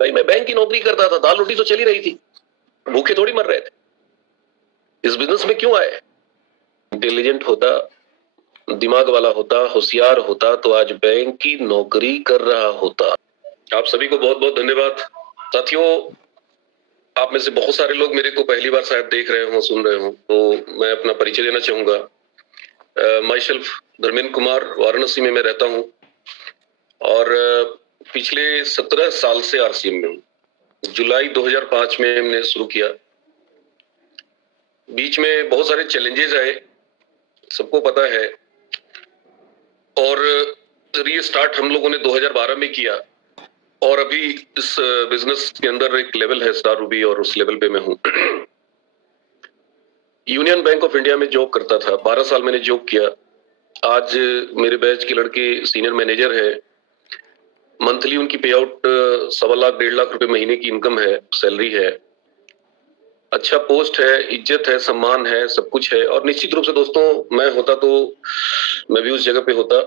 भाई मैं बैंक की नौकरी करता था, दाल रोटी तो चली रही थी, भूखे थोड़ी मर रहे थे। इस बिजनेस में क्यों आए? इंटेलिजेंट होता, दिमाग वाला होता, होशियार होता तो आज बैंक की नौकरी कर रहा होता। आप सभी को बहुत बहुत धन्यवाद। साथियों, आप में से बहुत सारे लोग मेरे को पहली बार शायद देख रहे हो, सुन रहे हो, तो मैं अपना परिचय देना चाहूंगा। माई सेल्फ धर्मेंद्र कुमार, वाराणसी में मैं रहता हूं और पिछले 17 साल से आरसीएम में हूं। जुलाई 2005 में हमने शुरू किया। बीच में बहुत सारे चैलेंजेस आए, सबको पता है, और रीस्टार्ट हम लोगों ने 2012 में किया और अभी इस बिजनेस के अंदर एक लेवल है स्टार रूबी और उस लेवल पे मैं हूं। यूनियन बैंक ऑफ इंडिया में जॉब करता था, 12 साल मैंने जॉब किया। आज मेरे बैच के लड़के सीनियर मैनेजर है। मंथली उनकी पे आउट 1.25 लाख 1.5 लाख रुपए महीने की इनकम है, सैलरी है, अच्छा पोस्ट है, इज्जत है, सम्मान है, सब कुछ है। और निश्चित रूप से दोस्तों, मैं होता तो मैं भी उस जगह पे होता।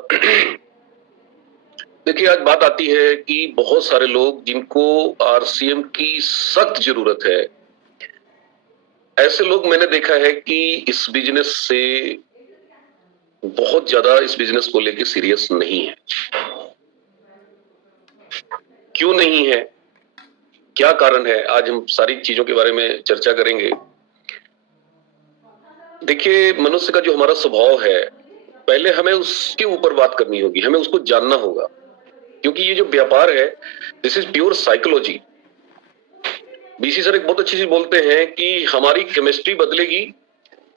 देखिए, आज बात आती है कि बहुत सारे लोग जिनको आरसीएम की सख्त जरूरत है, ऐसे लोग मैंने देखा है कि इस बिजनेस से बहुत ज्यादा इस बिजनेस को लेके सीरियस नहीं है। क्यों नहीं है, क्या कारण है, आज हम सारी चीजों के बारे में चर्चा करेंगे। देखिए, मनुष्य का जो हमारा स्वभाव है, पहले हमें उसके ऊपर बात करनी होगी, हमें उसको जानना होगा, क्योंकि ये जो व्यापार है, this is pure psychology. BC sir एक बहुत अच्छी चीज बोलते हैं कि हमारी केमिस्ट्री बदलेगी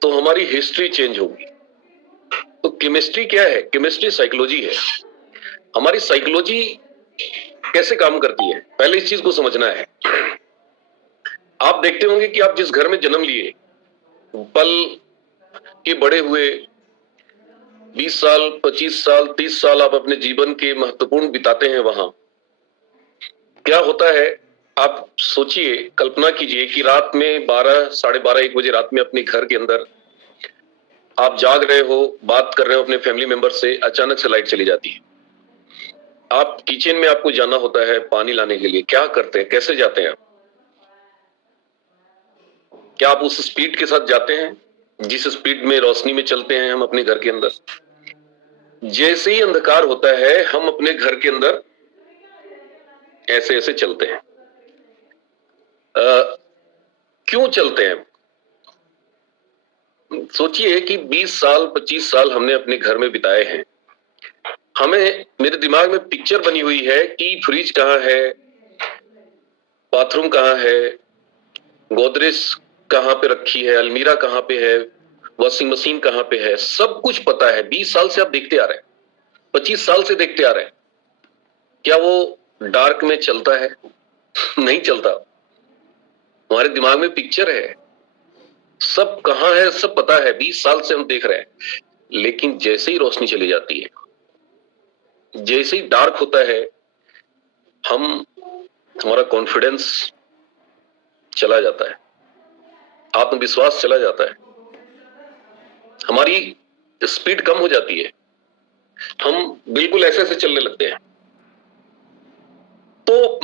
तो हमारी हिस्ट्री चेंज होगी। तो केमिस्ट्री क्या है? केमिस्ट्री साइकोलॉजी है। हमारी साइकोलॉजी कैसे काम करती है, पहले इस चीज को समझना है। आप देखते होंगे कि आप जिस घर में जन्म लिए, पल के बड़े हुए, 20 साल, 25 साल, 30 साल आप अपने जीवन के महत्वपूर्ण बिताते हैं, वहां क्या होता है आप सोचिए, कल्पना कीजिए कि रात में 12, 12:30, 1 बजे रात में अपने घर के अंदर आप जाग रहे हो, बात कर रहे हो अपने फैमिली मेंबर से, अचानक से लाइट चली जाती है। आप किचन में आपको जाना होता है पानी लाने के लिए, क्या करते हैं, कैसे जाते हैं आप? क्या आप उस स्पीड के साथ जाते हैं जिस स्पीड में रोशनी में चलते हैं हम अपने घर के अंदर? जैसे ही अंधकार होता है, हम अपने घर के अंदर ऐसे ऐसे चलते हैं। क्यों चलते हैं? सोचिए कि 20 साल, 25 साल हमने अपने घर में बिताए हैं। हमें, मेरे दिमाग में पिक्चर बनी हुई है कि फ्रिज कहाँ है, बाथरूम कहाँ है, गोदरेज कहाँ पे रखी है, अलमीरा कहाँ पे है, वॉशिंग मशीन कहाँ पे है, सब कुछ पता है। 20 साल से आप देखते आ रहे हैं, 25 साल से देखते आ रहे हैं। क्या वो डार्क में चलता है? नहीं चलता। हमारे दिमाग में पिक्चर है, सब कहाँ है सब पता है, 20 साल से हम देख रहे हैं। लेकिन जैसे ही रोशनी चली जाती है, जैसे ही डार्क होता है, हमारा कॉन्फिडेंस चला जाता है, आत्मविश्वास चला जाता है, हमारी स्पीड कम हो जाती है, हम बिल्कुल ऐसे ऐसे चलने लगते हैं। तो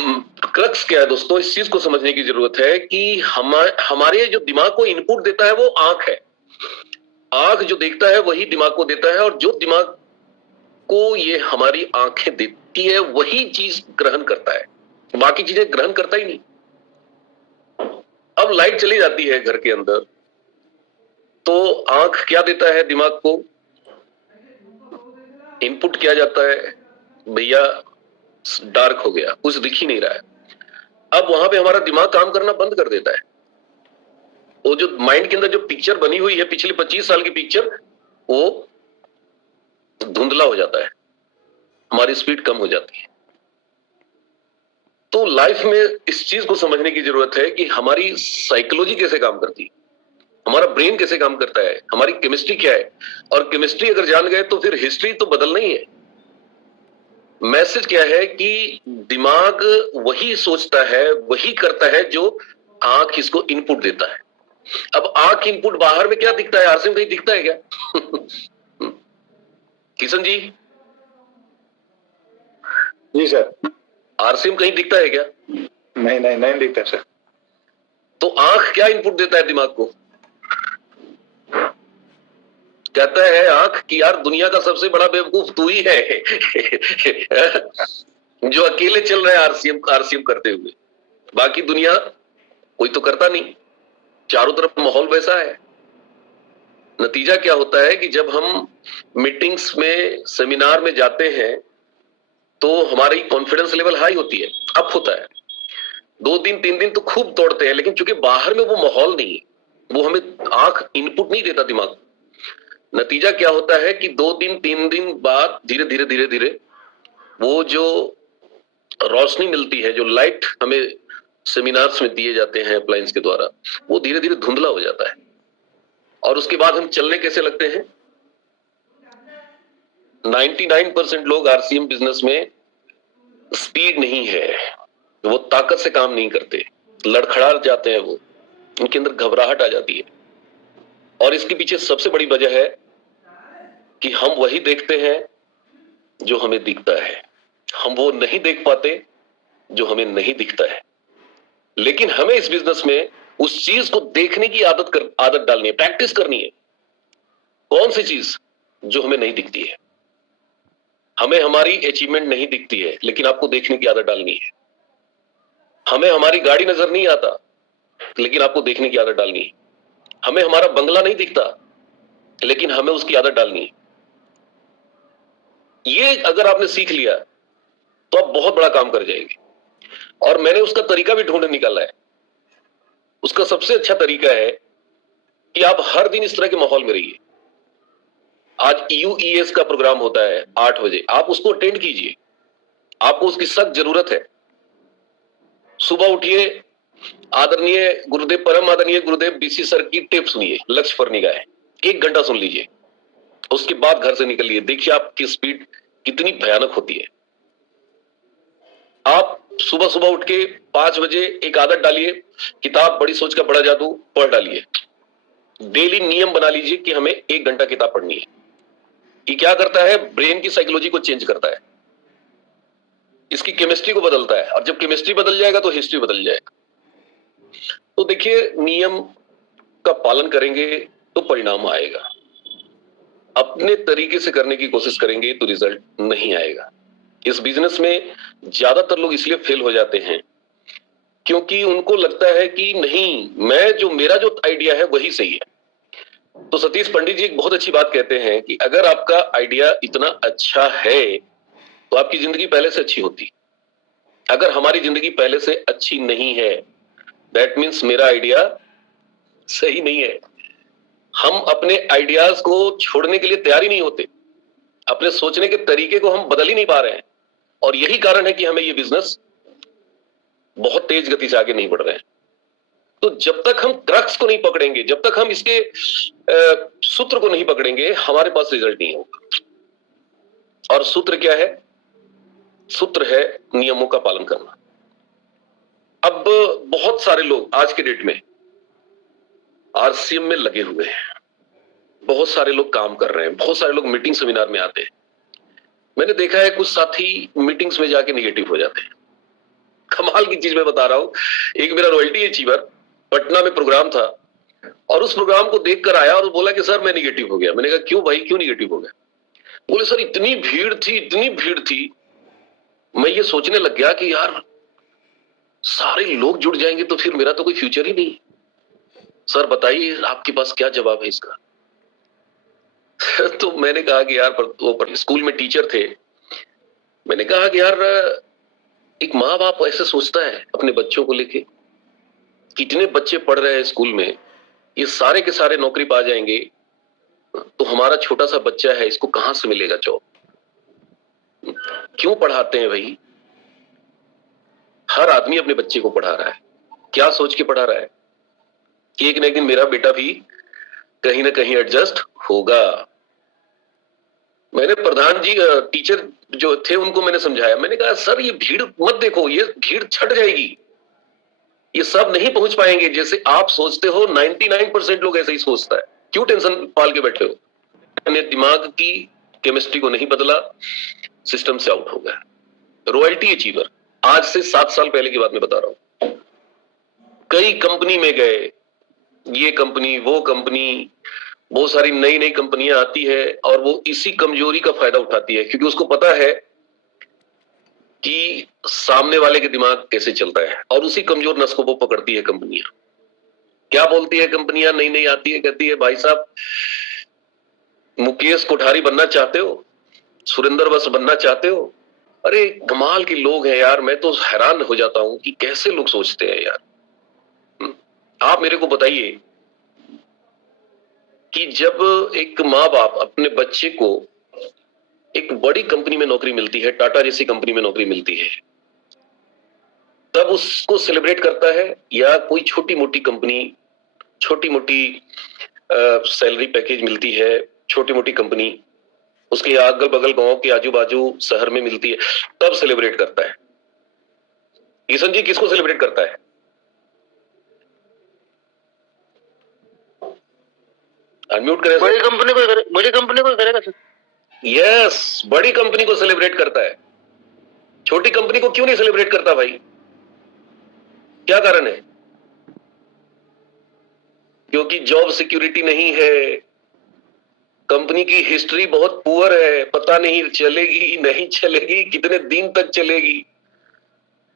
क्रक्स क्या है दोस्तों, इस चीज को समझने की जरूरत है कि हमारे जो दिमाग को इनपुट देता है वो आंख है। आंख जो देखता है वही दिमाग को देता है, और जो दिमाग को ये हमारी आंखें देती है वही चीज ग्रहण करता है, बाकी चीजें ग्रहण करता ही नहीं। अब लाइट चली जाती है घर के अंदर, तो आंख क्या देता है दिमाग को? इनपुट किया जाता है, भैया डार्क हो गया, कुछ दिख ही नहीं रहा है। अब वहां पे हमारा दिमाग काम करना बंद कर देता है। वो जो माइंड के अंदर जो पिक्चर बनी हुई है पिछले 25 साल की पिक्चर, वो धुंधला हो जाता है, हमारी स्पीड कम हो जाती है। तो लाइफ में इस चीज को समझने की जरूरत है कि हमारी साइकोलॉजी कैसे काम करती है, हमारा ब्रेन कैसे काम करता है, हमारी केमिस्ट्री क्या है। और केमिस्ट्री अगर जान गए तो फिर हिस्ट्री तो बदलना ही है। मैसेज क्या है कि दिमाग वही सोचता है, वही करता है जो आंख इसको इनपुट देता है। अब आंख इनपुट बाहर में क्या दिखता है? आसिम कहीं दिखता है क्या? किशन जी? जी सर। आरसीएम कहीं दिखता है क्या? नहीं नहीं नहीं दिखता सर। तो आंख क्या इनपुट देता है दिमाग को? कहता है आंख कि यार दुनिया का सबसे बड़ा बेवकूफ तू ही है जो अकेले चल रहा है आरसीएम आरसीएम करते हुए, बाकी दुनिया कोई तो करता नहीं, चारों तरफ माहौल वैसा है। नतीजा क्या होता है कि जब हम मीटिंग्स में सेमिनार में जाते हैं तो हमारी कॉन्फिडेंस लेवल हाई होती है, अप होता है। 2 दिन 3 दिन तो खूब दौड़ते हैं, लेकिन चूंकि बाहर में वो माहौल नहीं है, वो हमें आंख इनपुट नहीं देता दिमाग। नतीजा क्या होता है कि 2 दिन 3 दिन बाद धीरे धीरे धीरे धीरे वो जो रोशनी मिलती है, जो लाइट हमें सेमिनार्स में दिए जाते हैं अप्लायंस के द्वारा, वो धीरे धीरे धुंधला हो जाता है। और उसके बाद हम चलने कैसे लगते हैं? 99% लोग आरसीएम बिजनेस में स्पीड नहीं है, वो ताकत से काम नहीं करते, लड़खड़ा जाते हैं, वो उनके अंदर घबराहट आ जाती है। और इसके पीछे सबसे बड़ी वजह है कि हम वही देखते हैं जो हमें दिखता है, हम वो नहीं देख पाते जो हमें नहीं दिखता है। लेकिन हमें इस बिजनेस में उस चीज को देखने की आदत डालनी है, प्रैक्टिस करनी है। कौन सी चीज? जो हमें नहीं दिखती है। हमें हमारी अचीवमेंट नहीं दिखती है, लेकिन आपको देखने की आदत डालनी है। हमें हमारी गाड़ी नजर नहीं आता, लेकिन आपको देखने की आदत डालनी है। हमें हमारा बंगला नहीं दिखता, लेकिन हमें उसकी आदत डालनी है। ये अगर आपने सीख लिया तो आप बहुत बड़ा काम कर जाएंगे। और मैंने उसका तरीका भी ढूंढ निकाला है। उसका सबसे अच्छा तरीका है कि आप हर दिन इस तरह के माहौल में रहिए। आज यूईएस का प्रोग्राम होता है 8 बजे, आप उसको अटेंड कीजिए, आपको उसकी सख्त जरूरत है। सुबह उठिए, आदरणीय गुरुदेव, परम आदरणीय गुरुदेव बीसी सर की टिप सुनिए, लक्ष्य पर निगाहें, 1 घंटा सुन लीजिए। उसके बाद घर से निकलिए, देखिए आपकी स्पीड कितनी भयानक होती है। आप सुबह सुबह उठ के 5 बजे एक आदत डालिए, किताब बड़ी सोच का बड़ा जादू पढ़ डालिए। डेली नियम बना लीजिए कि हमें 1 घंटा किताब पढ़नी है। ये क्या करता है? ब्रेन की साइकोलॉजी को चेंज करता है, इसकी केमिस्ट्री को बदलता है। और जब केमिस्ट्री बदल जाएगा तो हिस्ट्री बदल जाएगा। तो देखिए, नियम का पालन करेंगे तो परिणाम आएगा, अपने तरीके से करने की कोशिश करेंगे तो रिजल्ट नहीं आएगा। इस बिजनेस में ज्यादातर लोग इसलिए फेल हो जाते हैं क्योंकि उनको लगता है कि नहीं, मेरा जो आइडिया है वही सही है। तो सतीश पंडित जी एक बहुत अच्छी बात कहते हैं कि अगर आपका आइडिया इतना अच्छा है तो आपकी जिंदगी पहले से अच्छी होती। अगर हमारी जिंदगी पहले से अच्छी नहीं है, दैट मीन्स मेरा आइडिया सही नहीं है। हम अपने आइडियाज को छोड़ने के लिए तैयार ही नहीं होते, अपने सोचने के तरीके को हम बदल ही नहीं पा रहे हैं। और यही कारण है कि हमें ये बिजनेस बहुत तेज गति से आगे नहीं बढ़ रहे हैं। तो जब तक हम क्रक्स को नहीं पकड़ेंगे, जब तक हम इसके सूत्र को नहीं पकड़ेंगे, हमारे पास रिजल्ट नहीं होगा। और सूत्र क्या है? सूत्र है नियमों का पालन करना। अब बहुत सारे लोग आज के डेट में आरसीएम में लगे हुए हैं, बहुत सारे लोग काम कर रहे हैं, बहुत सारे लोग मीटिंग सेमिनार में आते हैं। मैंने देखा है कुछ साथी मीटिंग्स में जाके निगेटिव हो जाते हैं। कमाल की चीज मैं बता रहा हूं, एक मेरा रॉयल्टी अचीवर पटना में प्रोग्राम था और उस प्रोग्राम को देखकर आया और बोला कि सर मैं निगेटिव हो गया। मैंने कहा क्यों भाई, क्यों निगेटिव हो गया? बोले सर इतनी भीड़ थी, इतनी भीड़ थी, मैं ये सोचने लग गया कि यार सारे लोग जुड़ जाएंगे तो फिर मेरा तो कोई फ्यूचर ही नहीं। सर बताइए आपके पास क्या जवाब है इसका? तो मैंने कहा कि यार वो स्कूल में टीचर थे, मैंने कहा कि यार एक माँ बाप ऐसे सोचता है अपने बच्चों को लेके, कितने बच्चे पढ़ रहे हैं स्कूल में, ये सारे के सारे नौकरी पा जाएंगे तो हमारा छोटा सा बच्चा है, इसको कहां से मिलेगा जॉब? क्यों पढ़ाते हैं भाई? हर आदमी अपने बच्चे को पढ़ा रहा है, क्या सोच के पढ़ा रहा है कि एक न एक दिन मेरा बेटा भी कहीं ना कहीं एडजस्ट होगा। मैंने प्रधान जी टीचर जो थे उनको मैंने समझाया, मैंने कहा सर ये भीड़ मत देखो, ये भीड़ छट जाएगी, ये सब नहीं पहुंच पाएंगे जैसे आप सोचते हो। 99% लोग ऐसे ही सोचता है, क्यों टेंशन पाल के बैठे हो? मैंने दिमाग की केमिस्ट्री को नहीं बदला, सिस्टम से आउट हो गया। रॉयल्टी अचीवर आज से 7 साल पहले की बात मैं बता रहा हूं। कई कंपनी में गए, ये कंपनी वो कंपनी, बहुत सारी नई नई कंपनियां आती है और वो इसी कमजोरी का फायदा उठाती है, क्योंकि उसको पता है कि सामने वाले के दिमाग कैसे चलता है, और उसी कमजोर नस को वो पकड़ती है कंपनियां। क्या बोलती है कंपनियां, नई नई आती है, कहती है भाई साहब मुकेश कोठारी बनना चाहते हो, सुरेंद्र बस बनना चाहते हो? अरे कमाल के लोग हैं यार, मैं तो हैरान हो जाता हूं कि कैसे लोग सोचते हैं यार। आप मेरे को बताइए कि जब एक माँ बाप अपने बच्चे को एक बड़ी कंपनी में नौकरी मिलती है, टाटा जैसी कंपनी में नौकरी मिलती है, तब उसको सेलिब्रेट करता है, या कोई छोटी मोटी कंपनी, छोटी मोटी सैलरी पैकेज मिलती है, छोटी मोटी कंपनी उसके अगल बगल गांव के आजू बाजू शहर में मिलती है, तब सेलिब्रेट करता है? किशन जी किसको सेलिब्रेट करता है? अनम्यूट करें। बड़ी कंपनी को, बड़ी कंपनी को करेगा सर। यस, बड़ी कंपनी को सेलिब्रेट करता है, छोटी कंपनी को क्यों नहीं सेलिब्रेट करता भाई? क्या कारण है? क्योंकि जॉब सिक्योरिटी नहीं है, कंपनी की हिस्ट्री बहुत पुअर है, पता नहीं चलेगी नहीं चलेगी, कितने दिन तक चलेगी।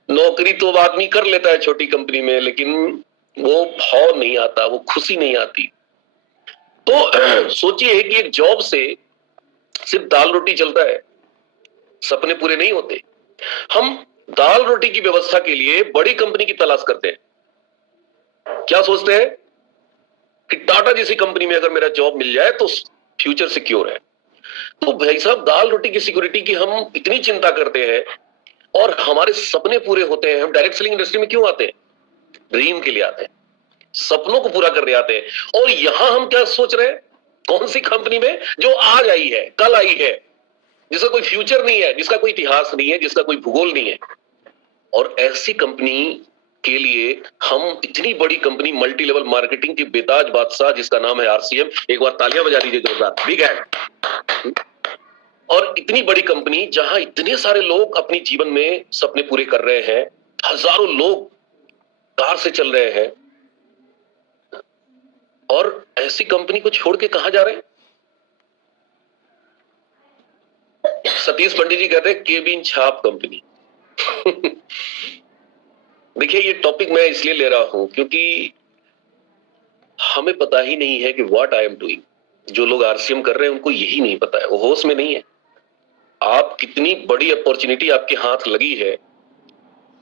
नौकरी तो आदमी कर लेता है छोटी कंपनी में, लेकिन वो भाव नहीं आता, वो खुशी नहीं आती। तो सोचिए कि एक जॉब से सिर्फ दाल रोटी चलता है, सपने पूरे नहीं होते। हम दाल रोटी की व्यवस्था के लिए बड़ी कंपनी की तलाश करते हैं। क्या सोचते हैं कि टाटा जैसी कंपनी में अगर मेरा जॉब मिल जाए तो फ्यूचर सिक्योर है। तो भाई साहब दाल रोटी की सिक्योरिटी की हम इतनी चिंता करते हैं और हमारे सपने पूरे होते हैं। हम डायरेक्ट सेलिंग इंडस्ट्री में क्यों आते हैं? ड्रीम के लिए आते हैं, सपनों को पूरा करने आते हैं। और यहां हम क्या सोच रहे हैं? कौन सी कंपनी में जो आज आई है, कल आई है, जिसका कोई फ्यूचर नहीं है, जिसका कोई इतिहास नहीं है, जिसका कोई भूगोल नहीं है। और ऐसी कंपनी के लिए हम इतनी बड़ी कंपनी, मल्टी लेवल मार्केटिंग की बेताज बादशाह जिसका नाम है आरसीएम, एक बार तालियां बजा दीजिए जोरदार, बिग हैंड। और इतनी बड़ी कंपनी जहां इतने सारे लोग अपनी जीवन में सपने पूरे कर रहे हैं, हजारों लोग कार से चल रहे हैं, और ऐसी कंपनी को छोड़ के कहां जा रहे हैं? सतीश पंडित जी कहते हैं केबिन छाप कंपनी। देखिए ये टॉपिक मैं इसलिए ले रहा हूं क्योंकि हमें पता ही नहीं है कि व्हाट आई एम डूइंग। जो लोग आरसीएम कर रहे हैं उनको यही नहीं पता है, वो होश में नहीं है। आप कितनी बड़ी अपॉर्चुनिटी आपके हाथ लगी है,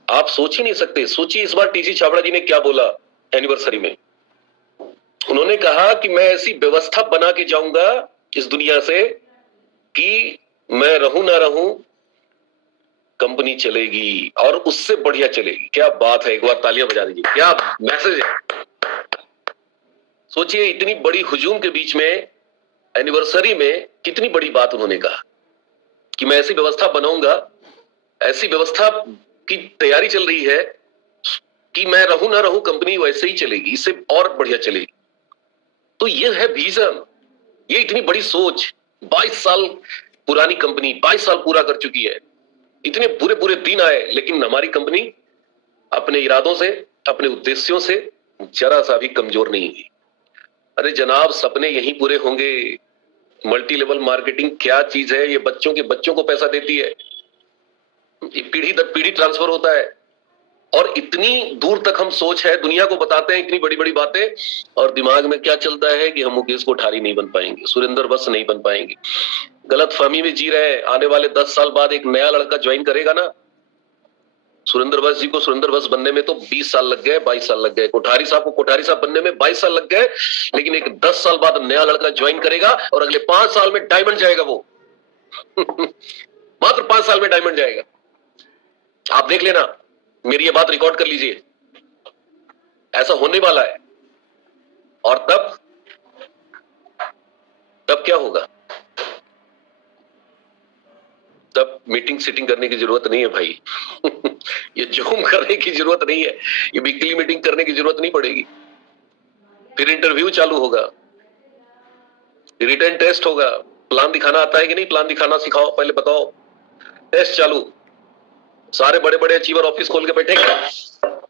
आप सोच ही नहीं सकते। सोचिए इस बार टीसी छाबड़ा जी ने क्या बोला एनिवर्सरी में। उन्होंने कहा कि मैं ऐसी व्यवस्था बना के जाऊंगा इस दुनिया से कि मैं रहूं ना रहूं, कंपनी चलेगी और उससे बढ़िया चलेगी। क्या बात है, एक बार तालियां बजा दीजिए, क्या मैसेज है। सोचिए इतनी बड़ी हुजूम के बीच में एनिवर्सरी में कितनी बड़ी बात उन्होंने कहा कि मैं ऐसी व्यवस्था बनाऊंगा, ऐसी व्यवस्था की तैयारी चल रही है कि मैं रहूं ना रहूं, कंपनी वैसे ही चलेगी, इससे और बढ़िया चलेगी। तो ये है विजन, ये इतनी बड़ी सोच। 22 साल पुरानी कंपनी 22 साल पूरा कर चुकी है। इतने बुरे बुरे दिन आए, लेकिन हमारी कंपनी अपने इरादों से, अपने उद्देश्यों से जरा सा भी कमजोर नहीं हुई। अरे जनाब, सपने यहीं पूरे होंगे। मल्टी लेवल मार्केटिंग क्या चीज है? ये बच्चों के बच्चों को पैसा देती है, पीढ़ी दर पीढ़ी ट्रांसफर होता है। और इतनी दूर तक हम सोच है, दुनिया को बताते हैं इतनी बड़ी बड़ी बातें, और दिमाग में क्या चलता है कि हम मुकेश कोठारी नहीं बन पाएंगे, सुरेंद्र बस नहीं बन पाएंगे। गलत फहमी में जी रहे हैं। आने वाले 10 साल बाद एक नया लड़का ज्वाइन करेगा ना, सुरेंद्र बस जी को सुरेंद्र बस बनने में तो 20 साल लग गए, 22 साल लग गए। कोठारी साहब को कोठारी साहब बनने में 22 साल लग गए, लेकिन एक 10 साल बाद नया लड़का ज्वाइन करेगा और अगले 5 साल में डायमंड जाएगा वो। मात्र 5 साल में डायमंड जाएगा। आप देख लेना, मेरी ये बात रिकॉर्ड कर लीजिए, ऐसा होने वाला है। और तब क्या होगा? तब मीटिंग सीटिंग करने की जरूरत नहीं है भाई। ये जूम करने की जरूरत नहीं है, ये वीकली मीटिंग करने की जरूरत नहीं पड़ेगी। फिर इंटरव्यू चालू होगा, रिटन टेस्ट होगा। प्लान दिखाना आता है कि नहीं? प्लान दिखाना सिखाओ, पहले बताओ। टेस्ट चालू, सारे बड़े बड़े अचीवर ऑफिस खोल के बैठेंगे,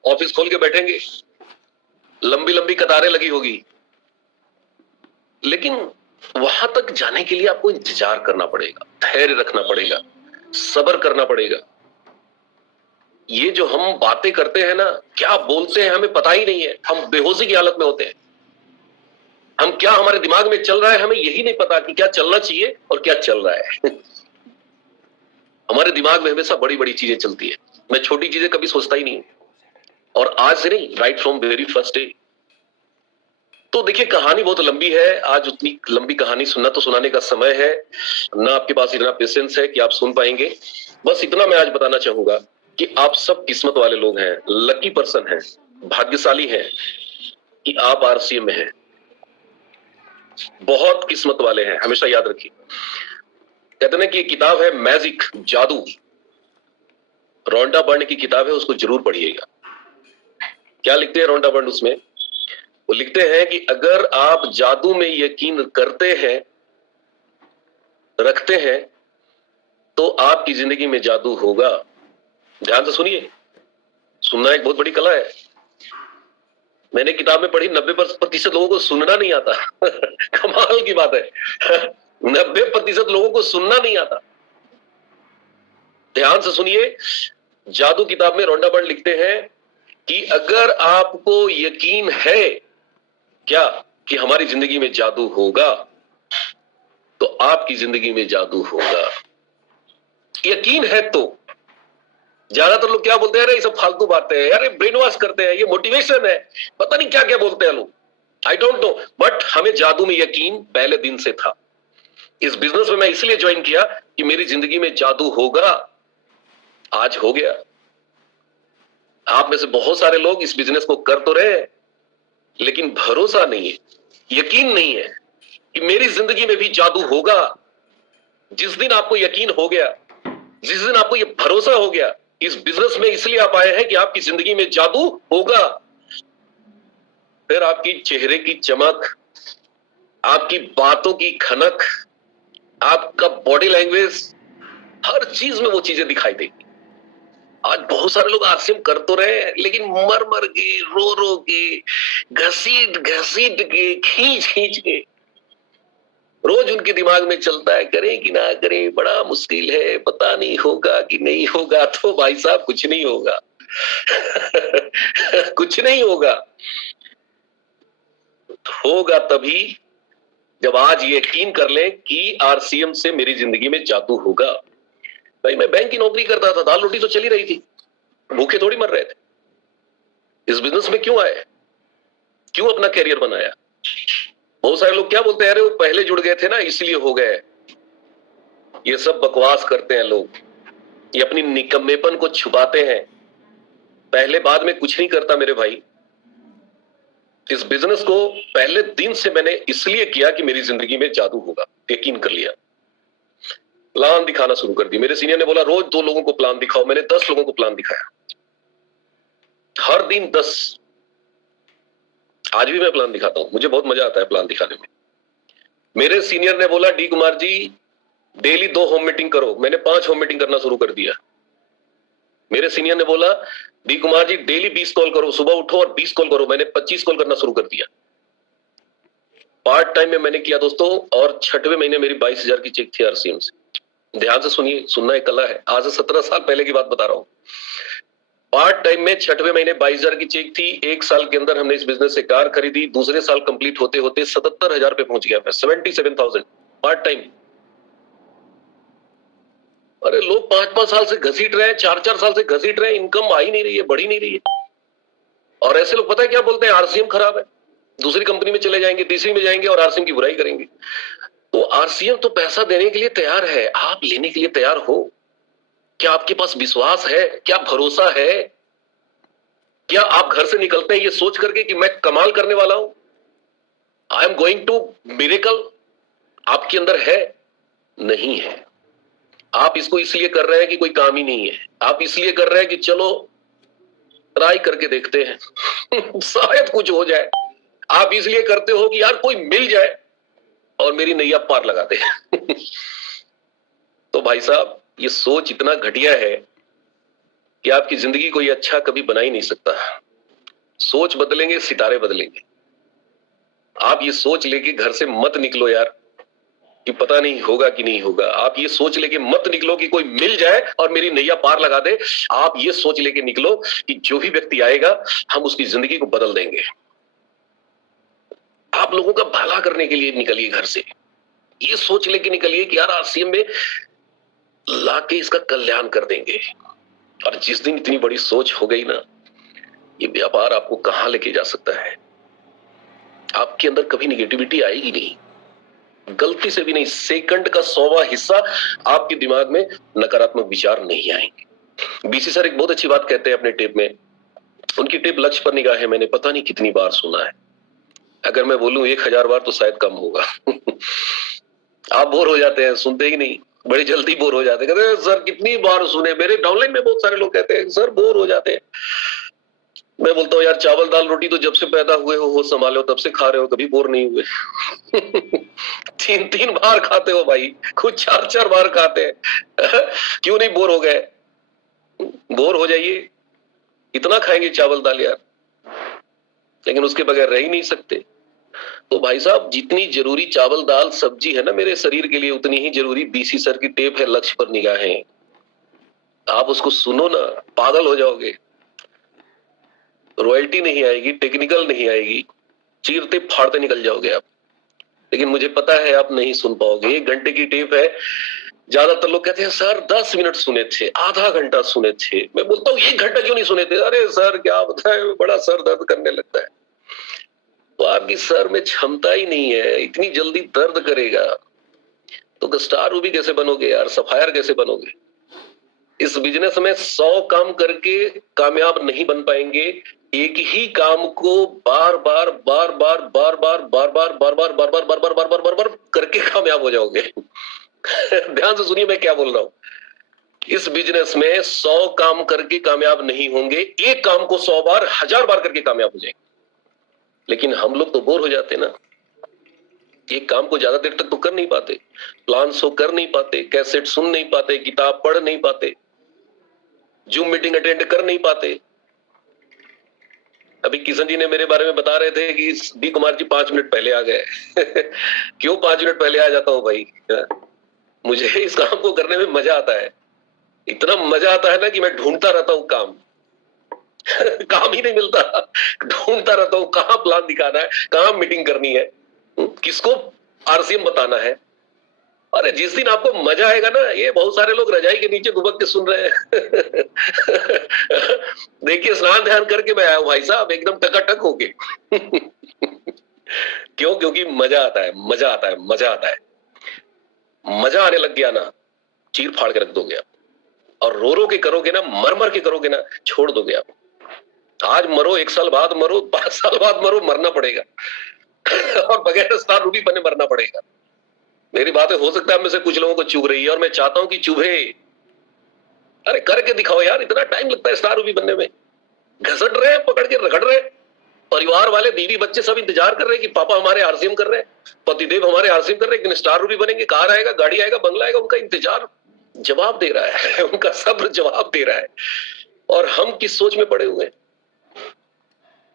ऑफिस खोल के बैठेंगे, लंबी लंबी कतारें लगी होगी, लेकिन वहां तक जाने के लिए आपको इंतजार करना पड़ेगा, धैर्य रखना पड़ेगा, सब्र करना पड़ेगा। ये जो हम बातें करते हैं ना, क्या बोलते हैं हमें पता ही नहीं है, हम बेहोशी की हालत में होते हैं। हम क्या हमारे दिमाग में चल रहा है हमें यही नहीं पता कि क्या चलना चाहिए और क्या चल रहा है। हमारे दिमाग में हमेशा बड़ी बड़ी चीजें चलती है, मैं छोटी चीजें कभी सोचता ही नहीं, और आज से नहीं, right from very first day. तो देखिए कहानी बहुत लंबी है, आज उतनी लंबी कहानी सुनना तो सुनाने का समय है ना, आपके पास इतना पेशेंस है कि आप सुन पाएंगे। बस इतना मैं आज बताना चाहूंगा कि आप सब किस्मत वाले लोग हैं, लकी पर्सन हैं, भाग्यशाली हैं कि आप आरसीएम में हैं, बहुत किस्मत वाले हैं, हमेशा याद रखिए। कहते हैं कि ये किताब है मैजिक, जादू, रोंडा बर्न की किताब है, उसको जरूर पढ़िएगा। क्या लिखते हैं रोंडा बर्न उसमें? वो लिखते हैं कि अगर आप जादू में यकीन करते हैं, रखते हैं, तो आपकी जिंदगी में जादू होगा। ध्यान से सुनिए, सुनना एक बहुत बड़ी कला है। मैंने किताब में पढ़ी 90% लोगों को सुनना नहीं आता। कमाल की बात है। 90% लोगों को सुनना नहीं आता। ध्यान से सुनिए, जादू किताब में रोंडा बर्न लिखते हैं कि अगर आपको यकीन है क्या कि हमारी जिंदगी में जादू होगा, तो आपकी जिंदगी में जादू होगा। यकीन है तो। ज्यादातर लोग क्या बोलते हैं, अरे ये सब फालतू बातें हैं, अरे ब्रेन वॉश करते हैं, ये मोटिवेशन है, पता नहीं क्या क्या बोलते हैं लोग, आई डोंट नो, बट हमें जादू में यकीन पहले दिन से था। इस बिजनेस में मैं इसलिए ज्वाइन किया कि मेरी जिंदगी में जादू होगा, आज हो गया। आप में से बहुत सारे लोग इस बिजनेस को कर तो रहे, लेकिन भरोसा नहीं है, यकीन नहीं है कि मेरी जिंदगी में भी जादू होगा। जिस दिन आपको यकीन हो गया, जिस दिन आपको यह भरोसा हो गया, इस बिजनेस में इसलिए आप आए हैं कि आपकी जिंदगी में जादू होगा, फिर आपकी चेहरे की चमक, आपकी बातों की खनक, आपका बॉडी लैंग्वेज, हर चीज में वो चीजें दिखाई देगी। आज बहुत सारे लोग आरसीएम कर तो रहे हैं, लेकिन मर मर के, रो रो के, घसीट घसीट के, खींच खींच के, रोज उनके दिमाग में चलता है करें कि ना करें, बड़ा मुश्किल है, पता नहीं होगा कि नहीं होगा। तो भाई साहब कुछ नहीं होगा। कुछ नहीं होगा। होगा तभी जब आज ये यकीन कर लें कि आरसीएम से मेरी जिंदगी में जादू होगा। भाई मैं बैंक की नौकरी करता था, दाल रोटी तो चली रही थी, भूखे थोड़ी मर रहे थे। इस बिजनेस में क्यों आए, क्यों अपना कैरियर बनाया? बहुत सारे लोग क्या बोलते हैं, अरे वो पहले जुड़ गए थे ना इसलिए हो गए। ये सब बकवास करते हैं लोग, ये अपनी निकम्मेपन को छुपाते हैं। पहले बाद में कुछ नहीं करता मेरे भाई। इस बिजनेस को पहले दिन से मैंने इसलिए किया कि मेरी जिंदगी में जादू होगा, यकीन कर लिया। प्लान दिखाना शुरू कर दी। मेरे सीनियर ने बोला रोज 2 लोगों को प्लान दिखाओ, मैंने 10 लोगों को प्लान दिखाया, हर दिन 10। आज भी मैं प्लान दिखाता हूं, मुझे बहुत मजा आता है प्लान दिखाने में। मेरे सीनियर ने बोला D Kumar ji daily 2 home meeting करो, मैंने 5 होम मीटिंग करना शुरू कर दिया। मेरे सीनियर ने बोला D Kumar ji daily 20 call करो, सुबह उठो और 20 कॉल करो, मैंने 25 कॉल करना शुरू कर दिया। पार्ट टाइम में मैंने किया दोस्तों, और 6वें महीने मेरी 22,000 की चेक थी आरसीएम से। ध्यान से सुनिए, सुनना एक कला है, आज से 17 साल पहले की बात बता रहा हूं। पार्ट टाइम में 6वें महीने 22,000 की चेक थी। 1 साल के अंदर हमने इस बिजनेस से कार खरीदी, दूसरे साल कंप्लीट होते होते 77,000 पे पहुंच गया मैं, 77,000 पार्ट टाइम। अरे लोग 5-5 साल से घसीट रहे हैं, 4-4 साल से घसीट रहे हैं, इनकम आ ही नहीं रही है, बढ़ी नहीं रही है। और ऐसे लोग पता है क्या बोलते हैं, आरसीएम खराब है, दूसरी कंपनी में चले जाएंगे, तीसरी में जाएंगे और आरसीएम की बुराई करेंगे। तो आरसीएम तो पैसा देने के लिए तैयार है, आप लेने के लिए तैयार हो? क्या आपके पास विश्वास है? क्या भरोसा है? क्या आप घर से निकलते हैं ये सोच करके कि मैं कमाल करने वाला हूं, I am going to miracle, आपके अंदर है? नहीं है। आप इसको इसलिए कर रहे हैं कि कोई काम ही नहीं है, आप इसलिए कर रहे हैं कि चलो ट्राई करके देखते हैं शायद कुछ हो जाए। आप इसलिए करते हो कि यार कोई मिल जाए और मेरी नैया पार लगा दे। तो भाई साहब ये सोच इतना घटिया है कि आपकी जिंदगी कोई अच्छा कभी बना ही नहीं सकता। सोच बदलेंगे, सितारे बदलेंगे। आप ये सोच लेके घर से मत निकलो यार कि पता नहीं होगा कि नहीं होगा। आप ये सोच लेके मत निकलो कि कोई मिल जाए और मेरी नैया पार लगा दे। आप ये सोच लेके निकलो कि जो भी व्यक्ति आएगा हम उसकी जिंदगी को बदल देंगे। आप लोगों का भला करने के लिए निकलिए घर से। ये सोच लेके निकलिए कि यार आरसीएम में लाके इसका कल्याण कर देंगे। और जिस दिन इतनी बड़ी सोच हो गई ना, ये व्यापार आपको कहां लेके जा सकता है। आपके अंदर कभी निगेटिविटी आएगी नहीं, गलती से भी नहीं। सेकंड का 100वां हिस्सा आपके दिमाग में नकारात्मक विचार नहीं आएंगे। बीसी सर एक बहुत अच्छी बात कहते हैं अपने टेप में। उनकी टेप लक्ष्य पर निगाह है, मैंने पता नहीं कितनी बार सुना है। अगर मैं बोलूं 1000 बार तो शायद कम होगा। आप बोर हो जाते हैं, सुनते ही नहीं, बड़ी जल्दी बोर हो जाते हैं। कहते हैं सर कितनी बार सुने। मेरे डाउनलाइन में बहुत सारे लोग कहते हैं सर बोर हो जाते हैं। मैं बोलता हूँ यार चावल दाल रोटी तो जब से पैदा हुए हो संभाले हो तब से खा रहे हो, कभी बोर नहीं हुए। 3-3 बार खाते हो भाई, कुछ 4-4 बार खाते हैं। क्यों नहीं बोर हो गए? बोर हो जाइए। इतना खाएंगे चावल दाल यार, लेकिन उसके बगैर रह ही नहीं सकते। तो भाई साहब जितनी जरूरी चावल दाल सब्जी है ना मेरे शरीर के लिए, उतनी ही जरूरी बीसी सर की टेप है लक्ष्य पर निगाहें। आप उसको सुनो ना, पागल हो जाओगे। रॉयल्टी नहीं आएगी, टेक्निकल नहीं आएगी, चीरते फाड़ते निकल जाओगे आप। लेकिन मुझे पता है आप नहीं सुन पाओगे। 1 घंटे की टेप है। ज्यादातर लोग कहते हैं सर 10 मिनट सुने थे, आधा घंटा सुने थे। मैं बोलता हूँ 1 घंटा क्यों नहीं सुने थे? अरे सर क्या बताएं, बड़ा सर दर्द करने लगता है। तो आपकी सर में क्षमता ही नहीं है, इतनी जल्दी दर्द करेगा तो स्टार रूबी कैसे बनोगे यार, सफायर कैसे बनोगे? इस बिजनेस में 100 काम करके कामयाब नहीं बन पाएंगे। एक ही काम को बार बार बार बार बार बार बार बार बार बार बार बार बार बार बार बार बार बार करके कामयाब हो जाओगे। ध्यान से सुनिए मैं क्या बोल रहा हूं। इस बिजनेस में 100 काम करके कामयाब नहीं होंगे, एक काम को 100 बार 1000 बार करके कामयाब हो जाएंगे। लेकिन हम लोग तो बोर हो जाते ना, एक काम को ज्यादा देर तक तो कर नहीं पाते, प्लान शो कर नहीं पाते, कैसेट सुन नहीं पाते, किताब पढ़ नहीं पाते, जूम मीटिंग अटेंड कर नहीं पाते। अभी किशन जी ने मेरे बारे में बता रहे थे कि डी कुमार जी 5 मिनट पहले आ गए। क्यों 5 मिनट पहले आ जाता हूं भाई? मुझे इस काम को करने में मजा आता है। इतना मजा आता है ना कि मैं ढूंढता रहता हूं काम। काम ही नहीं मिलता, ढूंढता रहता हूं कहां प्लान दिखाना है, कहां मीटिंग करनी है, किसको आरसीएम बताना है। अरे जिस दिन आपको मजा आएगा ना, ये बहुत सारे लोग रजाई के नीचे दुबक के सुन रहे हैं। देखिए स्नान ध्यान करके मैं आया हूं भाई साहब, एकदम टकाटक होके। क्यों? क्योंकि मजा आता है, मजा आता है, मजा आता है। मजा आने लग गया ना, चीर फाड़ के रख दोगे आप। और रो रो के करोगे ना, मर मर के करोगे ना, छोड़ दोगे आप। आज मरो, 1 साल बाद मरो, 5 साल बाद मरो, मरना पड़ेगा। और बगैर स्टार रूबी बने मरना पड़ेगा। मेरी बातें हो सकता है में से कुछ लोगों को चुभ रही है और मैं चाहता हूं कि चुभे। अरे करके दिखाओ यार, इतना टाइम लगता है स्टार रूबी बनने में। घसट रहे हैं, पकड़ के रगड़ रहे हैं। परिवार वाले, बीवी बच्चे सब इंतजार कर रहे हैं कि पापा हमारे आरसीएम कर रहे हैं, पतिदेव हमारे आरसीएम कर रहे हैं, स्टार रूबी बनेंगे, कार आएगा, गाड़ी आएगा, बंगला आएगा। उनका इंतजार जवाब दे रहा है, उनका सब्र जवाब दे रहा है। और हम किस सोच में पड़े हुए हैं?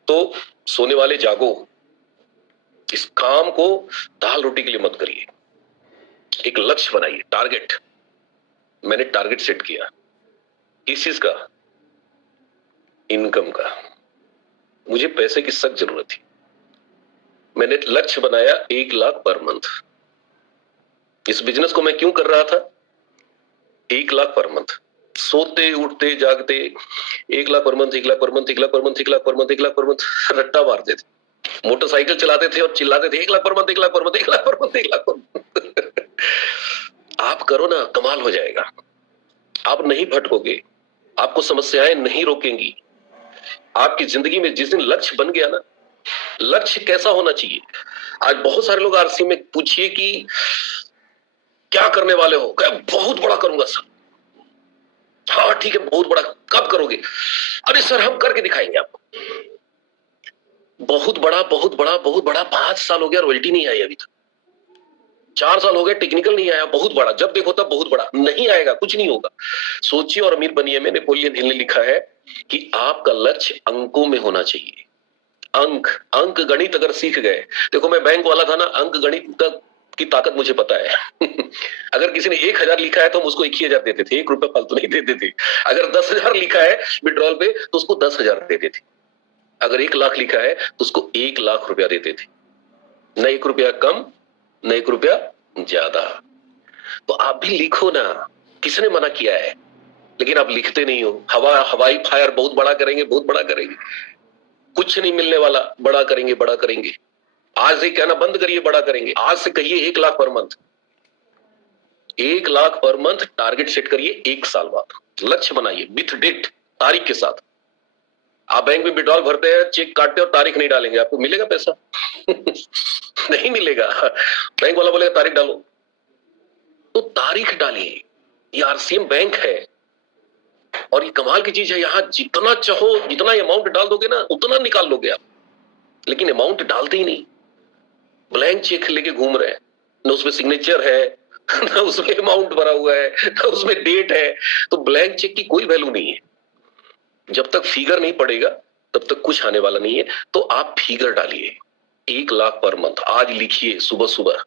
तो सोने वाले जागो, इस काम को दाल रोटी के लिए मत करिए। एक लक्ष्य बनाइए, टारगेट। मैंने टारगेट सेट किया, किस चीज का? इनकम का। मुझे पैसे की सख्त जरूरत थी। मैंने लक्ष्य बनाया 1 लाख पर मंथ। इस बिजनेस को मैं क्यों कर रहा था? 1 लाख पर मंथ, सोते उठते जागते 1 lakh per month, 1 lakh per month, 1 lakh per month, 1 lakh per month, 1 lakh per month, रट्टा मारते थे। मोटरसाइकिल चलाते थे और चिल्लाते थे 1 lakh per month, 1 lakh per month, 1 lakh per month, 1 lakh per month. आप करो ना, कमाल हो जाएगा। आप नहीं भटकोगे, आपको समस्याएं नहीं रोकेंगी। आपकी जिंदगी में जिस दिन लक्ष्य बन गया ना, लक्ष्य कैसा होना चाहिए? आज बहुत सारे लोग आरसी में पूछिए कि क्या करने वाले हो, क्या बहुत बड़ा करूंगा सर। हाँ ठीक है, बहुत बड़ा कब करोगे? अरे सर हम करके दिखाएंगे आपको। बहुत बड़ा बहुत बड़ा बहुत बड़ा, 5 साल हो गया, रॉयल्टी नहीं आई अभी तक। 4 साल हो गए, टेक्निकल नहीं आया, बहुत बड़ा, जब देखो तब बहुत बड़ा, नहीं आएगा, कुछ नहीं होगा। सोचिए और अमीर बनिए में नेपोलियन हिल ने लिखा है कि आपका लक्ष्य अंकों में होना चाहिए। अंक गणित अगर सीख गए, देखो मैं बैंक वाला था ना, अंक गणित का की ताकत मुझे पता है। अगर किसी ने 1000 लिखा है तो हम उसको 1000 देते थे, 1 रुपया फालतू नहीं देते थे। अगर 10,000 लिखा है विड्रॉल पे तो उसको 10,000 देते थे। अगर 1 लाख लिखा है तो उसको 1 लाख रुपया देते थे, न 1 रुपया कम न 1 रुपया ज्यादा। तो आप भी लिखो ना, किसने मना किया है? लेकिन आप लिखते नहीं हो। हवाई फायर बहुत बड़ा करेंगे, बहुत बड़ा करेंगे, कुछ नहीं मिलने वाला। बड़ा करेंगे, बड़ा करेंगे। आज से कहना बंद करिए बड़ा करेंगे, आज से कहिए 1 lakh per month. 1 lakh per month target set करिए, 1 साल बाद लक्ष्य बनाइए विथ डेट, तारीख के साथ। आप बैंक में विड्रॉल भरते हैं, चेक काटते और तारीख नहीं डालेंगे, आपको मिलेगा पैसा? नहीं मिलेगा। बैंक वाला बोलेगा तारीख डालो, तो तारीख डालिए। ये आरसीएम बैंक है और ये कमाल की चीज है, यहां जितना चाहो जितना अमाउंट डाल दोगे ना उतना निकाल लोगे आप, लेकिन अमाउंट डालते ही नहीं। ब्लैंक चेक लेके घूम रहे हैं, ना उसमें सिग्नेचर है, ना उसमें अमाउंट भरा हुआ है, ना उसमें डेट है। तो ब्लैंक चेक की कोई वैल्यू नहीं है। जब तक फिगर नहीं पड़ेगा तब तक कुछ आने वाला नहीं है। तो आप फिगर डालिए, 1 लाख पर मंथ। आज लिखिए, सुबह सुबह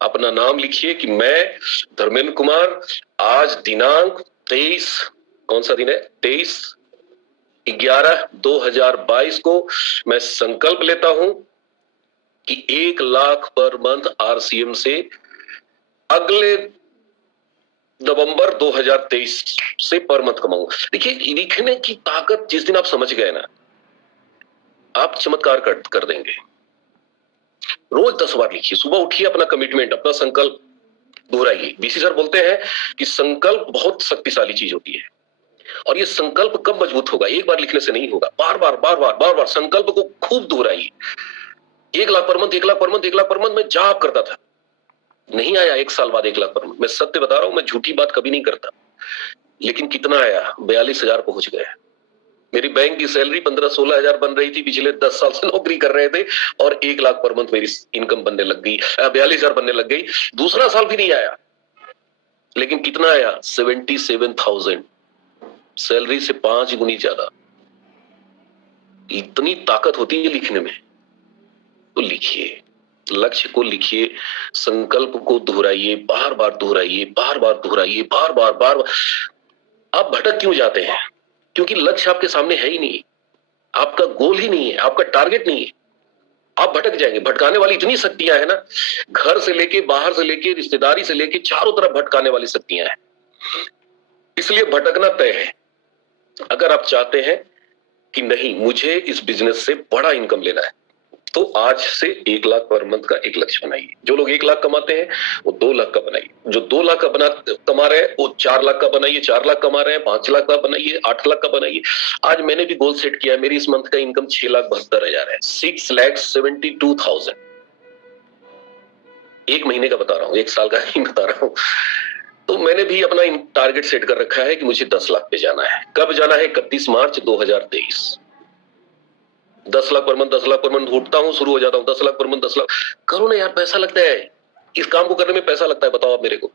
अपना नाम लिखिए कि मैं धर्मेंद्र कुमार आज दिनांक 23, कौन सा दिन है, 23/11/2022 को मैं संकल्प लेता हूं कि 1 लाख पर मंथ आरसीएम से अगले नवंबर 2023 से पर मंथ कमाऊंगा। देखिए, लिखने की ताकत जिस दिन आप समझ गए ना, आप चमत्कार कर देंगे। रोज 10 बार लिखिए, सुबह उठिए, अपना कमिटमेंट, अपना संकल्प दोहराइए। बीसी सर बोलते हैं कि संकल्प बहुत शक्तिशाली चीज होती है, और ये संकल्प कब मजबूत होगा? एक बार लिखने से नहीं होगा, बार बार बार बार बार बार संकल्प को खूब दोहराइए। 1 lakh per month, 1 lakh per month, 1 lakh per month. मैं जाप करता था, नहीं आया 1 साल बाद 1 लाख पर मंथ। मैं सत्य बता रहा हूं, मैं झूठी बात कभी नहीं करता। लेकिन कितना आया? 42,000 पहुंच गए। मेरी बैंक की सैलरी 15-16 हजार बन रही थी, पिछले 10 साल से नौकरी कर रहे थे, और 1 लाख पर मंथ मेरी इनकम बनने लग गई, 42,000 बनने लग गई। दूसरा साल भी नहीं आया, लेकिन कितना आया? 77,000, सैलरी से 5 गुनी ज्यादा। इतनी ताकत होती है लिखने में। तो लिखिए, लक्ष्य को लिखिए, संकल्प को दोहराइए, बार बार दोहराइए, बार बार दोहराइए, बार बार बार बार। आप भटक क्यों जाते हैं? क्योंकि लक्ष्य आपके सामने है ही नहीं, आपका गोल ही नहीं है, आपका टारगेट नहीं है। आप भटक जाएंगे। भटकाने वाली इतनी शक्तियां हैं ना, घर से लेके, बाहर से लेके, रिश्तेदारी से लेके, चारों तरफ भटकाने वाली शक्तियां हैं। इसलिए भटकना तय है। अगर आप चाहते हैं कि नहीं, मुझे इस बिजनेस से बड़ा इनकम लेना है, तो आज से 1 लाख पर मंथ का एक लक्ष्य बनाइए। जो लोग 1 लाख कमाते हैं वो 2 लाख का बनाइए, जो 2 लाख का कमा रहे हैं वो 4 लाख का बनाइए, 4 लाख कमा रहे हैं 5 लाख का बनाइए, 8 लाख का बनाइए। आज मैंने भी गोल सेट किया है, मेरी इस मंथ का इनकम 6,72,000 है, 6,72,000। एक महीने का बता रहा हूं, 1 साल का नहीं बता रहा हूं। तो मैंने भी अपना टारगेट सेट कर रखा है कि मुझे 10 लाख पे जाना है। कब जाना है? 31 मार्च 2023। 10 lakh per month, 10 lakh per month उठता हूं, शुरू हो जाता हूं, 10 लाख पर मंथ, 10 लाख। करो ना यार, पैसा लगता है इस काम को करने में, पैसा लगता है, बताओ आप मेरे को।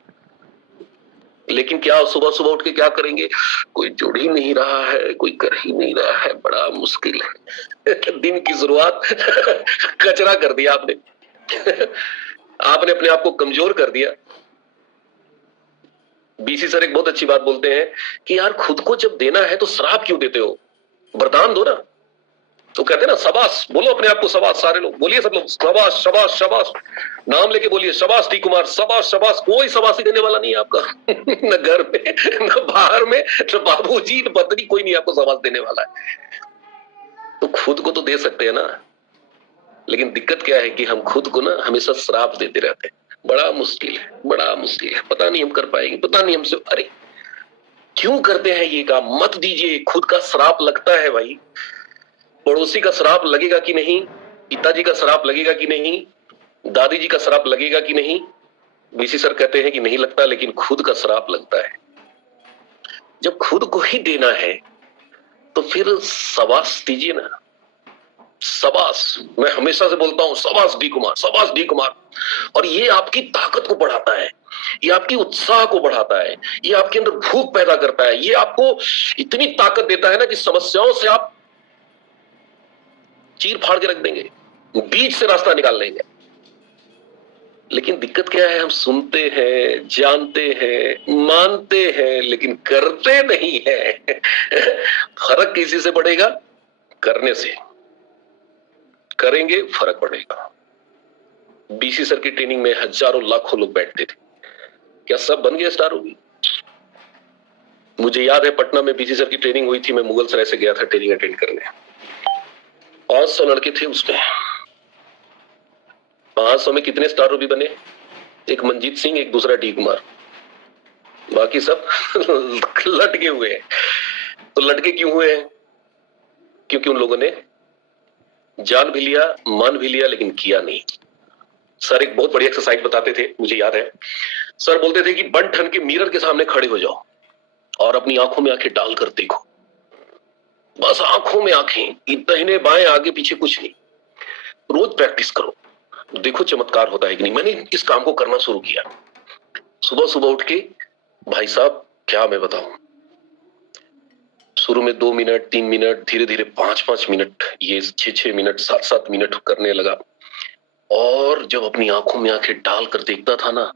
लेकिन क्या सुबह सुबह उठ के क्या करेंगे? कोई जुड़ ही नहीं रहा है, कोई कर ही नहीं रहा है, बड़ा मुश्किल है। दिन की शुरुआत कचरा कर दिया आपने। आपने अपने आप को कमजोर कर दिया। बीसी सर एक बहुत अच्छी बात बोलते हैं कि यार, खुद को जब देना है तो श्राप क्यों देते हो? वरदान दो ना। तो कहते हैं ना, शबाश बोलो अपने आप को, शबाश। सारे लोग बोलिए, सब लोग शबाश शबाश शबाश, नाम लेके बोलिए, शबाश टी कुमार, शबाश शबाश। कोई शबाशी देने वाला नहीं है आपका। न घर में, न बाहर में, न बाबूजी, न पत्नी, कोई नहीं आपको शबाश देने वाला है। तो खुद को तो दे सकते हैं ना। लेकिन दिक्कत क्या है कि हम खुद को ना हमेशा श्राप देते रहते हैं। बड़ा मुश्किल है, बड़ा मुश्किल है। पता नहीं हम कर पाएंगे, पता नहीं हमसे। अरे क्यों करते हैं ये काम? मत दीजिए। खुद का श्राप लगता है भाई, पड़ोसी का श्राप लगेगा कि नहीं, पिताजी का श्राप लगेगा कि नहीं, दादी जी का श्राप लगेगा कि नहीं? बीसी सर कहते हैं कि नहीं लगता, लेकिन खुद का श्राप लगता है। जब खुद को ही देना है तो फिर शबाश दीजिए ना। शाबाश, मैं हमेशा से बोलता हूं शाबाश डी कुमार, शाबाश डी कुमार। और ये आपकी ताकत को बढ़ाता है, ये आपकी उत्साह को बढ़ाता है, ये आपके अंदर भूख पैदा करता है, ये आपको इतनी ताकत देता है ना कि समस्याओं से आप चीर फाड़ के रख देंगे, बीच से रास्ता निकाल लेंगे। लेकिन दिक्कत क्या है, हम सुनते हैं, जानते हैं, मानते हैं, लेकिन करते नहीं है। फर्क किसी से पड़ेगा? करने से। करेंगे फर्क पड़ेगा। बीसी सर की ट्रेनिंग में हजारों लाखों लोग बैठते थे, क्या सब बन गए स्टार होगी? मुझे याद है पटना में बीसी सर की ट्रेनिंग हुई थी, मैं मुगल सराय से गया था ट्रेनिंग अटेंड करने। 500 लड़के थे उसमें। 500 में कितने स्टार रूबी बने? एक मंजीत सिंह, एक दूसरा डी कुमार, बाकी सब लटके हुए हैं। तो लटके क्यों हुए हैं? क्योंकि उन लोगों ने जान भी लिया, मान भी लिया, लेकिन किया नहीं। सर एक बहुत बड़ी एक्सरसाइज बताते थे, मुझे याद है। सर बोलते थे कि बन ठन के मिरर के सामने खड़े हो जाओ और अपनी आंखों में आंखें डालकर देखो, बस आंखों में आंखें, दाहिने बाएं आगे पीछे कुछ नहीं। रोज प्रैक्टिस करो, देखो चमत्कार होता है कि नहीं। मैंने इस काम को करना शुरू किया। सुबह सुबह उठ के, भाई साहब क्या मैं बताऊं, शुरू में 2 मिनट 3 मिनट, धीरे धीरे 5-5 मिनट, ये 6-6 मिनट, 7-7 मिनट करने लगा। और जब अपनी आंखों में आंखें डालकर देखता था ना,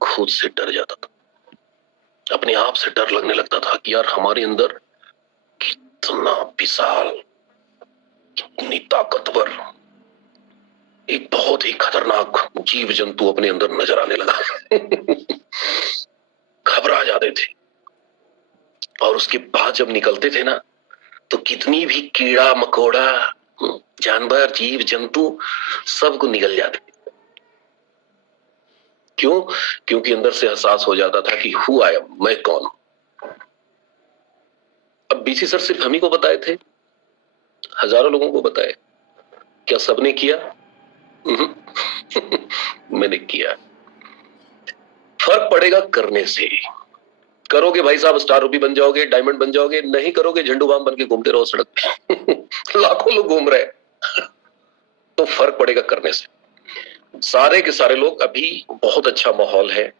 खुद से डर जाता था, अपने आप से डर लगने लगता था कि यार हमारे अंदर कितना विशाल, कितनी ताकतवर, एक बहुत ही खतरनाक जीव जंतु अपने अंदर नजर आने लगा। घबरा जाते थे। और उसके बाद जब निकलते थे ना, तो कितनी भी कीड़ा मकोड़ा, जानवर, जीव जंतु, सबको निकल जाते थे। क्यों? क्योंकि अंदर से एहसास हो जाता था कि हु आई एम, मैं कौन हूं। अब बीसी सर सिर्फ हम ही को बताए थे? हजारों लोगों को बताए। क्या सबने किया? मैंने किया। फर्क पड़ेगा करने से। करोगे भाई साहब स्टार रूबी बन जाओगे, डायमंड बन जाओगे। नहीं करोगे झंडू बाम बन के घूमते रहो सड़क पे। लाखों लोग घूम रहे हैं। तो फर्क पड़ेगा करने से। सारे के सारे लोग, अभी बहुत अच्छा माहौल है।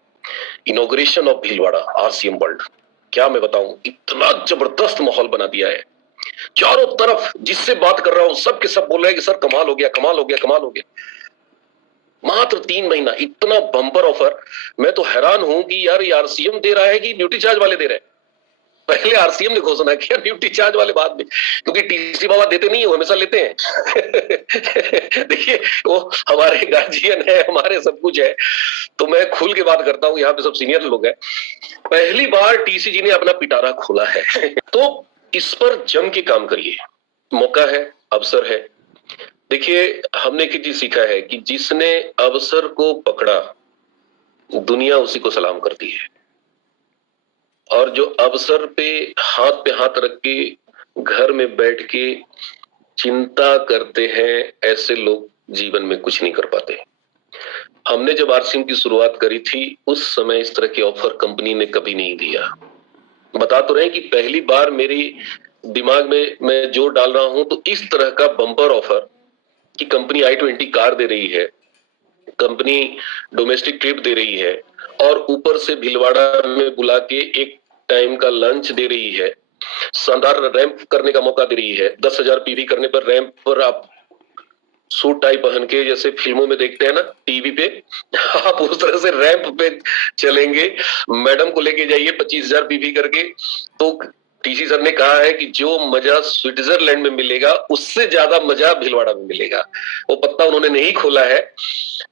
Inauguration of Bhilwara RCM world, क्या मैं बताऊं, इतना जबरदस्त माहौल बना दिया है। चारों तरफ जिससे बात कर रहा हूं सब के सब बोल रहे हैं कि सर कमाल हो गया, कमाल हो गया, कमाल हो गया। मात्र 3 महीना, इतना बम्पर ऑफर। मैं तो हैरान हूं कि यार ये आरसीएम दे रहा है कि ड्यूटी चार्ज वाले दे रहे हैं। पहले आरसीएम ने घोषणा किया, ड्यूटी चार्ज वाले बाद में, क्योंकि टीसी बाबा देते नहीं है, वो हमेशा लेते हैं। देखिए वो हमारे गार्जियन है, हमारे सब कुछ है। तो मैं खुल के बात करता हूं, यहाँ पे सब सीनियर लोग हैं। पहली बार टीसी जी ने अपना पिटारा खोला है। तो इस पर जम के काम करिए, मौका है, अवसर है। देखिए हमने एक चीज सीखा है कि जिसने अवसर को पकड़ा, दुनिया उसी को सलाम करती है। और जो अवसर पे हाथ रख के घर में बैठ के चिंता करते हैं, ऐसे लोग जीवन में कुछ नहीं कर पाते। हमने जब आरसीएम की शुरुआत करी थी, उस समय इस तरह के ऑफर कंपनी ने कभी नहीं दिया। बता तो रहे कि पहली बार मेरी दिमाग में मैं जोर डाल रहा हूं, तो इस तरह का बम्पर ऑफर कि कंपनी i20 कार दे रही है, कंपनी डोमेस्टिक ट्रिप दे रही है, और ऊपर से भीलवाड़ा में बुला के एक टाइम का लंच दे रही है, शानदार रैंप करने का मौका दे रही है। 10,000 पीवी करने पर रैंप पर आप सूट टाई पहन के, जैसे फिल्मों में देखते हैं ना टीवी पे, आप उस तरह से रैंप पे चलेंगे। मैडम को लेके जाइए 25,000 पीवी करके। तो टीसी सर ने कहा है कि जो मजा स्विट्जरलैंड में मिलेगा, उससे ज्यादा मजा भीलवाड़ा में मिलेगा। वो पत्ता उन्होंने नहीं खोला है।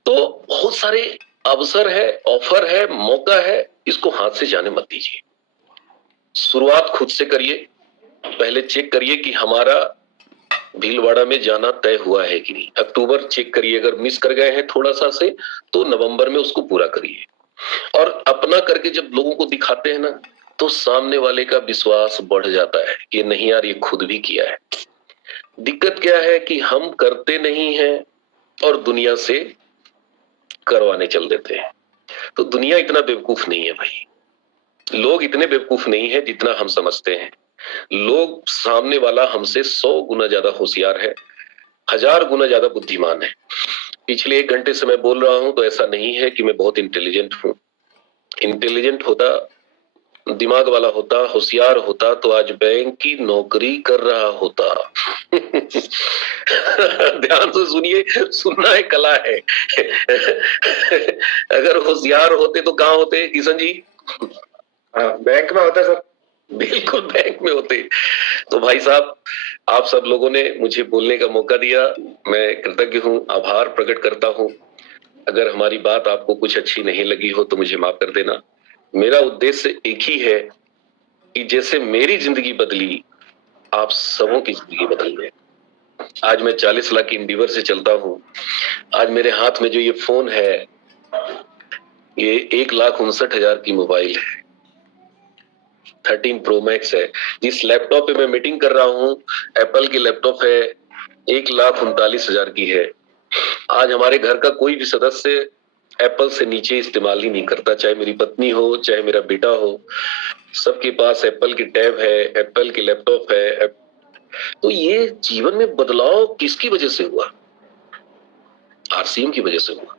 तो बहुत सारे अवसर है, ऑफर है, मौका है, इसको हाथ से जाने मत दीजिए। शुरुआत खुद से करिए। पहले चेक करिए कि हमारा भीलवाड़ा में जाना तय हुआ है कि नहीं। अक्टूबर चेक करिए, अगर मिस कर गए हैं थोड़ा सा से, तो नवंबर में उसको पूरा करिए। और अपना करके जब लोगों को दिखाते हैं ना, तो सामने वाले का विश्वास बढ़ जाता है कि नहीं यार ये खुद भी किया है। दिक्कत क्या है कि हम करते नहीं हैं और दुनिया से करवाने चल देते हैं। तो दुनिया इतना बेवकूफ नहीं है भाई, लोग इतने बेवकूफ नहीं है जितना हम समझते हैं। लोग, सामने वाला हमसे 100 गुना ज्यादा होशियार है। 1000 गुना ज्यादा बुद्धिमान है। पिछले 1 घंटे से मैं बोल रहा हूं तो ऐसा नहीं है कि मैं बहुत इंटेलिजेंट हूं। इंटेलिजेंट होता, दिमाग वाला होता, होशियार होता तो आज बैंक की नौकरी कर रहा होता। ध्यान से सुनिए, सुनना एक कला है। अगर होशियार होते तो कहाँ होते किशन जी? बैंक में होता है सर। बिल्कुल बैंक में होते। तो भाई साहब, आप सब लोगों ने मुझे बोलने का मौका दिया, मैं कृतज्ञ हूँ, आभार प्रकट करता हूँ। अगर हमारी बात आपको कुछ अच्छी नहीं लगी हो तो मुझे माफ कर देना। मेरा उद्देश्य एक ही है कि जैसे मेरी जिंदगी बदली, आप सबों की जिंदगी बदल गए। आज मैं 40 लाख की इंडिवर से चलता हूँ। आज मेरे हाथ में जो ये फोन है, ये 1,59,000 की मोबाइल है, 13 प्रो मैक्स है। जिस लैपटॉप पे मैं मीटिंग कर रहा हूँ, एप्पल की लैपटॉप है, 1,39,000 की है। आज हमारे घर का कोई भी सदस्य एप्पल से नीचे इस्तेमाल ही नहीं करता, चाहे मेरी पत्नी हो, चाहे मेरा बेटा हो, सबके पास एप्पल की टैब है, एप्पल की लैपटॉप है। तो ये जीवन में बदलाव किसकी वजह से हुआ? आरसीएम की वजह से हुआ।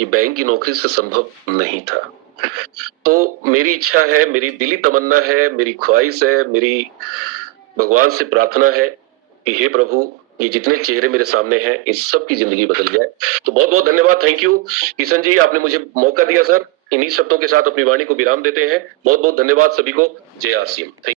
ये बैंक की नौकरी से संभव नहीं था। तो मेरी इच्छा है, मेरी दिली तमन्ना है, मेरी ख्वाहिश है, मेरी भगवान से प्रार्थना है कि हे प्रभु, ये जितने चेहरे मेरे सामने हैं, इस सब की जिंदगी बदल जाए। तो बहुत बहुत धन्यवाद, थैंक यू किशन जी, आपने मुझे मौका दिया सर। इन्हीं शब्दों के साथ अपनी वाणी को विराम देते हैं। बहुत बहुत धन्यवाद सभी को। जय आरसीएम।